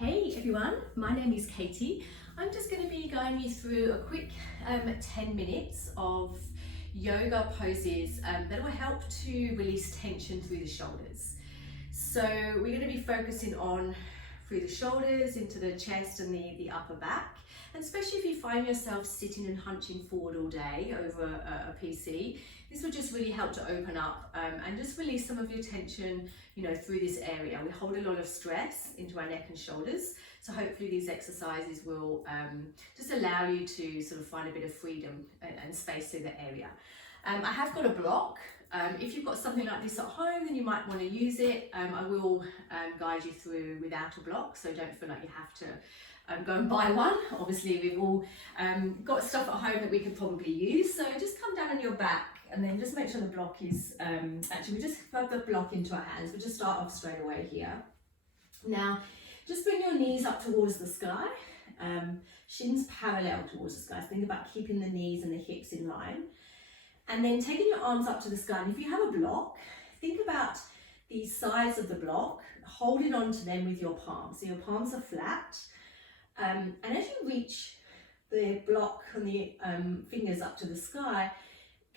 Hey everyone, my name is Katie. I'm just going to be guiding you through a quick 10 minutes of yoga poses that will help to release tension through the shoulders. So we're going to be focusing on through the shoulders, into the chest and the upper back. And especially if you find yourself sitting and hunching forward all day over a PC, this will just really help to open up and just release some of your tension, through this area. We hold a lot of stress into our neck and shoulders. So hopefully these exercises will just allow you to sort of find a bit of freedom and space through the area. I have got a block. If you've got something like this at home, then you might want to use it. I will guide you through without a block, so don't feel like you have to go and buy one. Obviously, we've all got stuff at home that we could probably use. So just come down on your back and then just make sure the block is, actually we just plug the block into our hands. We'll just start off straight away here. Now, just bring your knees up towards the sky, shins parallel towards the sky. So think about keeping the knees and the hips in line. And then taking your arms up to the sky. And if you have a block, think about the sides of the block, holding on to them with your palms. So your palms are flat. And as you reach the block and the fingers up to the sky,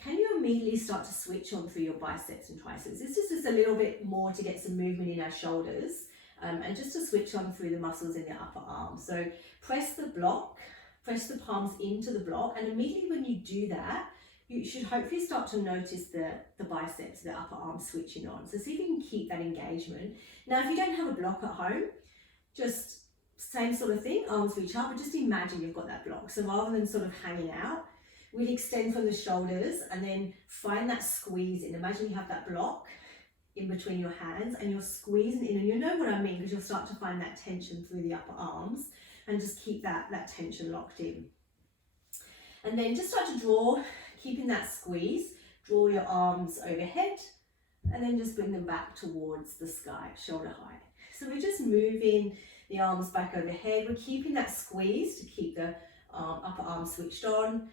can you immediately start to switch on through your biceps and triceps? This is just a little bit more to get some movement in our shoulders and just to switch on through the muscles in the upper arm. So press the block, press the palms into the block, and immediately when you do that, you should hopefully start to notice the biceps, the upper arm switching on. So see if you can keep that engagement. Now, if you don't have a block at home, just same sort of thing, arms reach up, but just imagine you've got that block. So rather than sort of hanging out, we'd extend from the shoulders and then find that squeeze in. Imagine you have that block in between your hands and you're squeezing in, and you know what I mean, because you'll start to find that tension through the upper arms and just keep that tension locked in. And then just start to draw, keeping that squeeze, draw your arms overhead and then just bring them back towards the sky, shoulder height. So we're just moving the arms back overhead. We're keeping that squeeze to keep the upper arm switched on,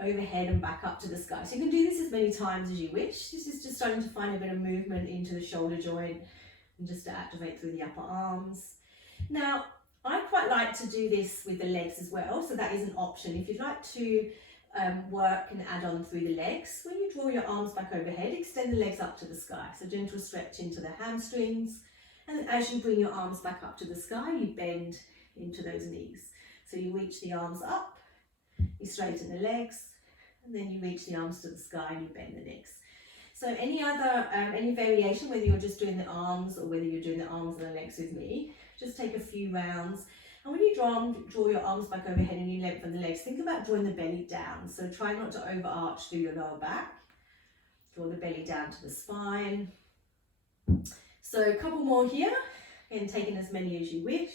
overhead and back up to the sky. So you can do this as many times as you wish. This is just starting to find a bit of movement into the shoulder joint and just to activate through the upper arms. Now, I quite like to do this with the legs as well, so that is an option. If you'd like to work and add on through the legs, when you draw your arms back overhead, extend the legs up to the sky. So gentle stretch into the hamstrings, and then as you bring your arms back up to the sky, you bend into those knees. So you reach the arms up, you straighten the legs, and then you reach the arms to the sky and you bend the necks. So any variation, whether you're just doing the arms or whether you're doing the arms and the legs with me, just take a few rounds. And when you draw your arms back overhead and you lengthen the legs, think about drawing the belly down. So try not to overarch through your lower back. Draw the belly down to the spine. So a couple more here, and taking as many as you wish.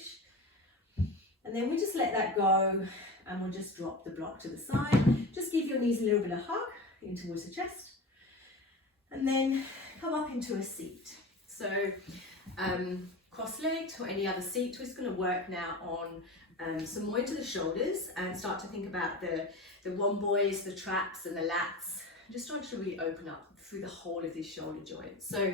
And then we just let that go and we'll just drop the block to the side. Just give your knees a little bit of hug in towards the chest. And then come up into a seat. So cross-legged or any other seat. We're just going to work now on some more into the shoulders and start to think about the rhomboids, the traps and the lats. Just start to really open up through the whole of this shoulder joint. So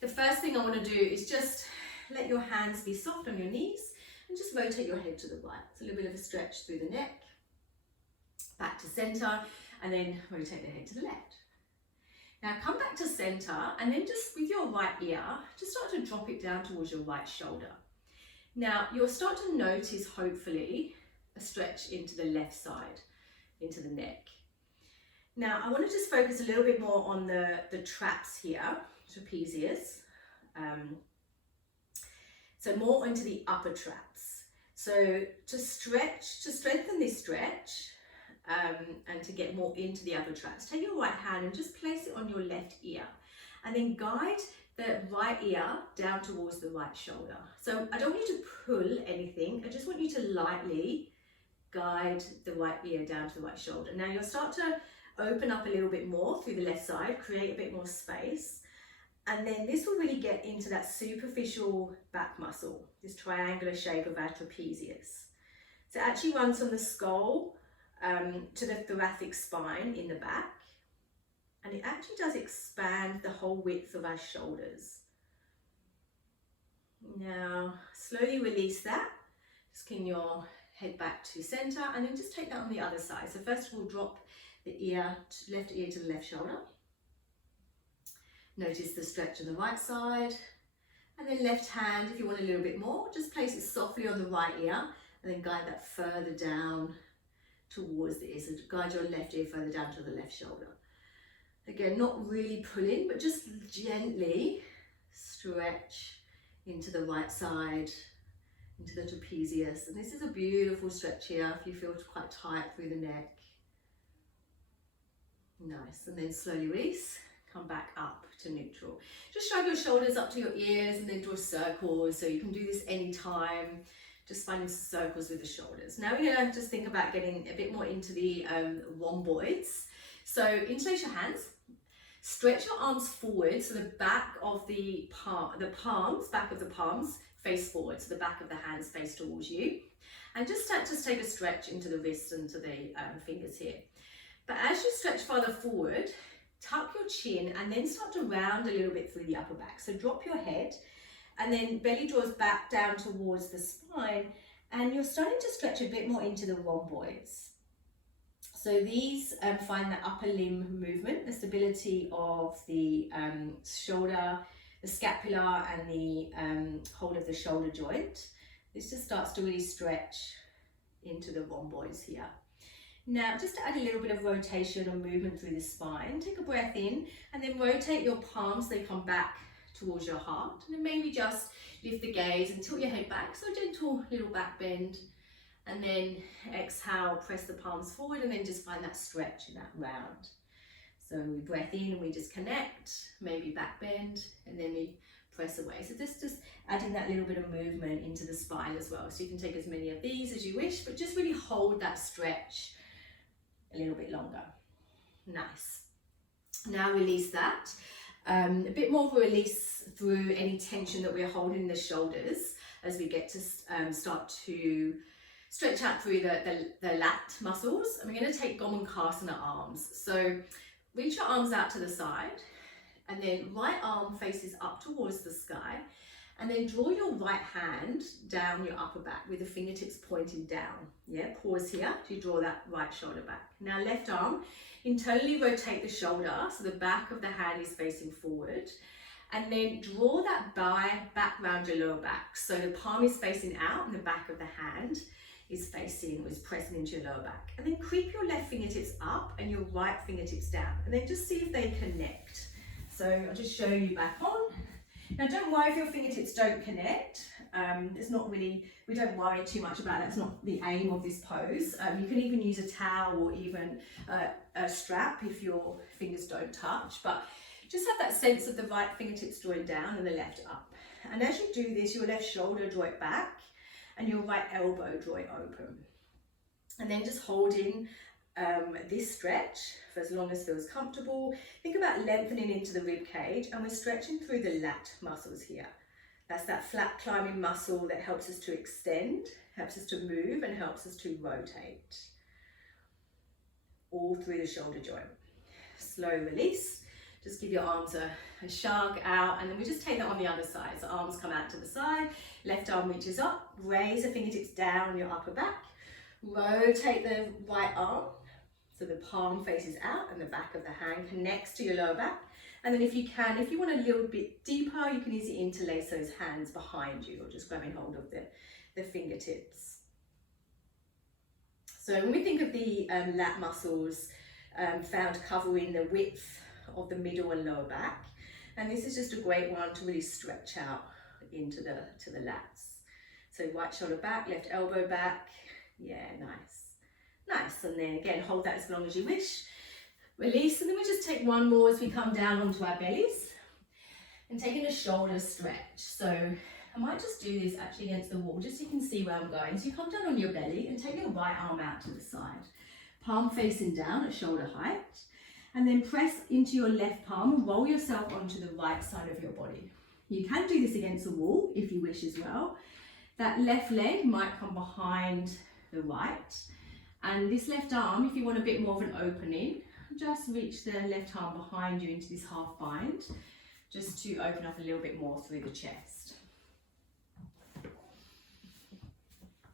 the first thing I want to do is just let your hands be soft on your knees and just rotate your head to the right. It's a little bit of a stretch through the neck, back to center, and then rotate the head to the left. Now come back to center, and then just with your right ear, just start to drop it down towards your right shoulder. Now you'll start to notice, hopefully, a stretch into the left side, into the neck. Now I want to just focus a little bit more on the traps here, trapezius. So more into the upper traps. So to strengthen this stretch, and to get more into the upper traps, take your right hand and just place it on your left ear and then guide the right ear down towards the right shoulder. So I don't want you to pull anything, I just want you to lightly guide the right ear down to the right shoulder. Now you'll start to open up a little bit more through the left side, create a bit more space, and then this will really get into that superficial back muscle, this triangular shape of our trapezius. So it actually runs from the skull to the thoracic spine in the back, and it actually does expand the whole width of our shoulders. Now, slowly release that. Just bring your head back to center and then just take that on the other side. So first we'll drop the ear, left ear to the left shoulder. Notice the stretch on the right side. And then left hand, if you want a little bit more, just place it softly on the right ear and then guide that further down towards the ear. So guide your left ear further down to the left shoulder. Again, not really pulling, but just gently stretch into the right side, into the trapezius. And this is a beautiful stretch here if you feel quite tight through the neck. Nice, and then slowly release, come back up to neutral. Just shrug your shoulders up to your ears and then draw circles. So you can do this anytime, just finding circles with the shoulders. Now we're gonna just think about getting a bit more into the rhomboids. So interlace your hands, stretch your arms forward so the back of the back of the palms face forward, so the back of the hands face towards you. And just take a stretch into the wrists and to the fingers here. But as you stretch farther forward, tuck your chin and then start to round a little bit through the upper back. So drop your head and then belly draws back down towards the spine and you're starting to stretch a bit more into the rhomboids. So these find the upper limb movement, the stability of the shoulder, the scapula and the hold of the shoulder joint. This just starts to really stretch into the rhomboids here. Now, just to add a little bit of rotation and movement through the spine, take a breath in and then rotate your palms, they come back towards your heart. And then maybe just lift the gaze and tilt your head back, so a gentle little back bend. And then exhale, press the palms forward and then just find that stretch and that round. So we breath in and we just connect, maybe back bend, and then we press away. So just adding that little bit of movement into the spine as well. So you can take as many of these as you wish, but just really hold that stretch a little bit longer. Nice. Now release that. A bit more of a release through any tension that we're holding in the shoulders as we get to start to stretch out through the lat muscles. And we're going to take Gomukhasana arms. So reach your arms out to the side and then right arm faces up towards the sky. And then draw your right hand down your upper back with the fingertips pointing down. Yeah, pause here to draw that right shoulder back. Now left arm, internally rotate the shoulder so the back of the hand is facing forward. And then draw that back round your lower back. So the palm is facing out and the back of the hand is pressing into your lower back. And then creep your left fingertips up and your right fingertips down. And then just see if they connect. So I'll just show you back on. Now don't worry if your fingertips don't connect. It's not really, we don't worry too much about that. It's not the aim of this pose. You can even use a towel or even a strap if your fingers don't touch, but just have that sense of the right fingertips drawing down and the left up. And as you do this, your left shoulder draw it back and your right elbow draw it open. And then just holding this stretch for as long as feels comfortable. Think about lengthening into the rib cage and we're stretching through the lat muscles here. That's that flat climbing muscle that helps us to extend, helps us to move and helps us to rotate. All through the shoulder joint. Slow release. Just give your arms a shrug out and then we just take that on the other side. So arms come out to the side, left arm reaches up, raise the fingertips down your upper back, rotate the right arm so the palm faces out and the back of the hand connects to your lower back. And then if you want a little bit deeper, you can easily interlace those hands behind you or just grabbing hold of the fingertips. So when we think of the lat muscles found covering the width of the middle and lower back, and this is just a great one to really stretch out into to the lats. So right shoulder back, left elbow back. Yeah, nice. Nice, and then again, hold that as long as you wish. Release, and then we just take one more as we come down onto our bellies. And taking a shoulder stretch. So I might just do this actually against the wall, just so you can see where I'm going. So you come down on your belly and take your right arm out to the side. Palm facing down at shoulder height. And then press into your left palm and roll yourself onto the right side of your body. You can do this against the wall if you wish as well. That left leg might come behind the right. And this left arm, if you want a bit more of an opening, just reach the left arm behind you into this half bind, just to open up a little bit more through the chest.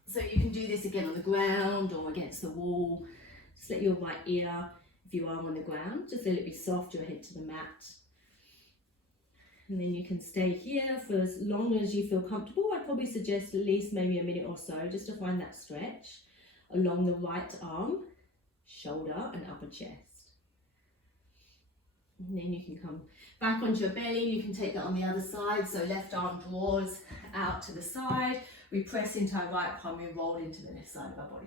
So you can do this again on the ground or against the wall. Just let your right ear, if you are on the ground, just let it be soft, your head to the mat. And then you can stay here for as long as you feel comfortable. I'd probably suggest at least maybe a minute or so just to find that stretch along the right arm, shoulder and upper chest. And then you can come back onto your belly. You can take that on the other side. So left arm draws out to the side. We press into our right palm, we roll into the left side of our body.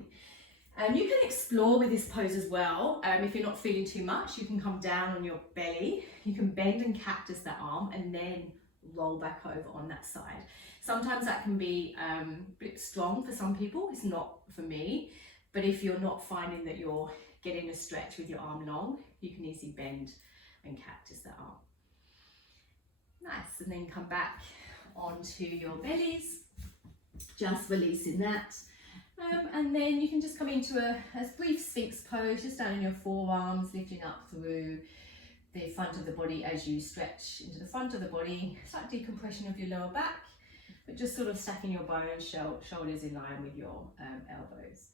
And you can explore with this pose as well. If you're not feeling too much, you can come down on your belly. You can bend and cactus that arm and then roll back over on that side. Sometimes that can be a bit strong for some people. It's not for me. But if you're not finding that you're getting a stretch with your arm long, you can easily bend and cactus that arm. Nice. And then come back onto your bellies, just releasing that. And then you can just come into a brief Sphinx pose, just down in your forearms, lifting up through the front of the body as you stretch into the front of the body. Slight decompression of your lower back, but just sort of stacking your bones, shoulders in line with your elbows.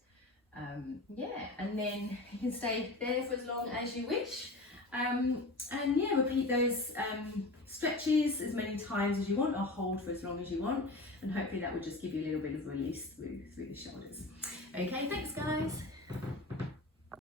Yeah, and then you can stay there for as long as you wish. And yeah, repeat those stretches as many times as you want, or hold for as long as you want, and hopefully that will just give you a little bit of release through the shoulders. Okay, thanks guys.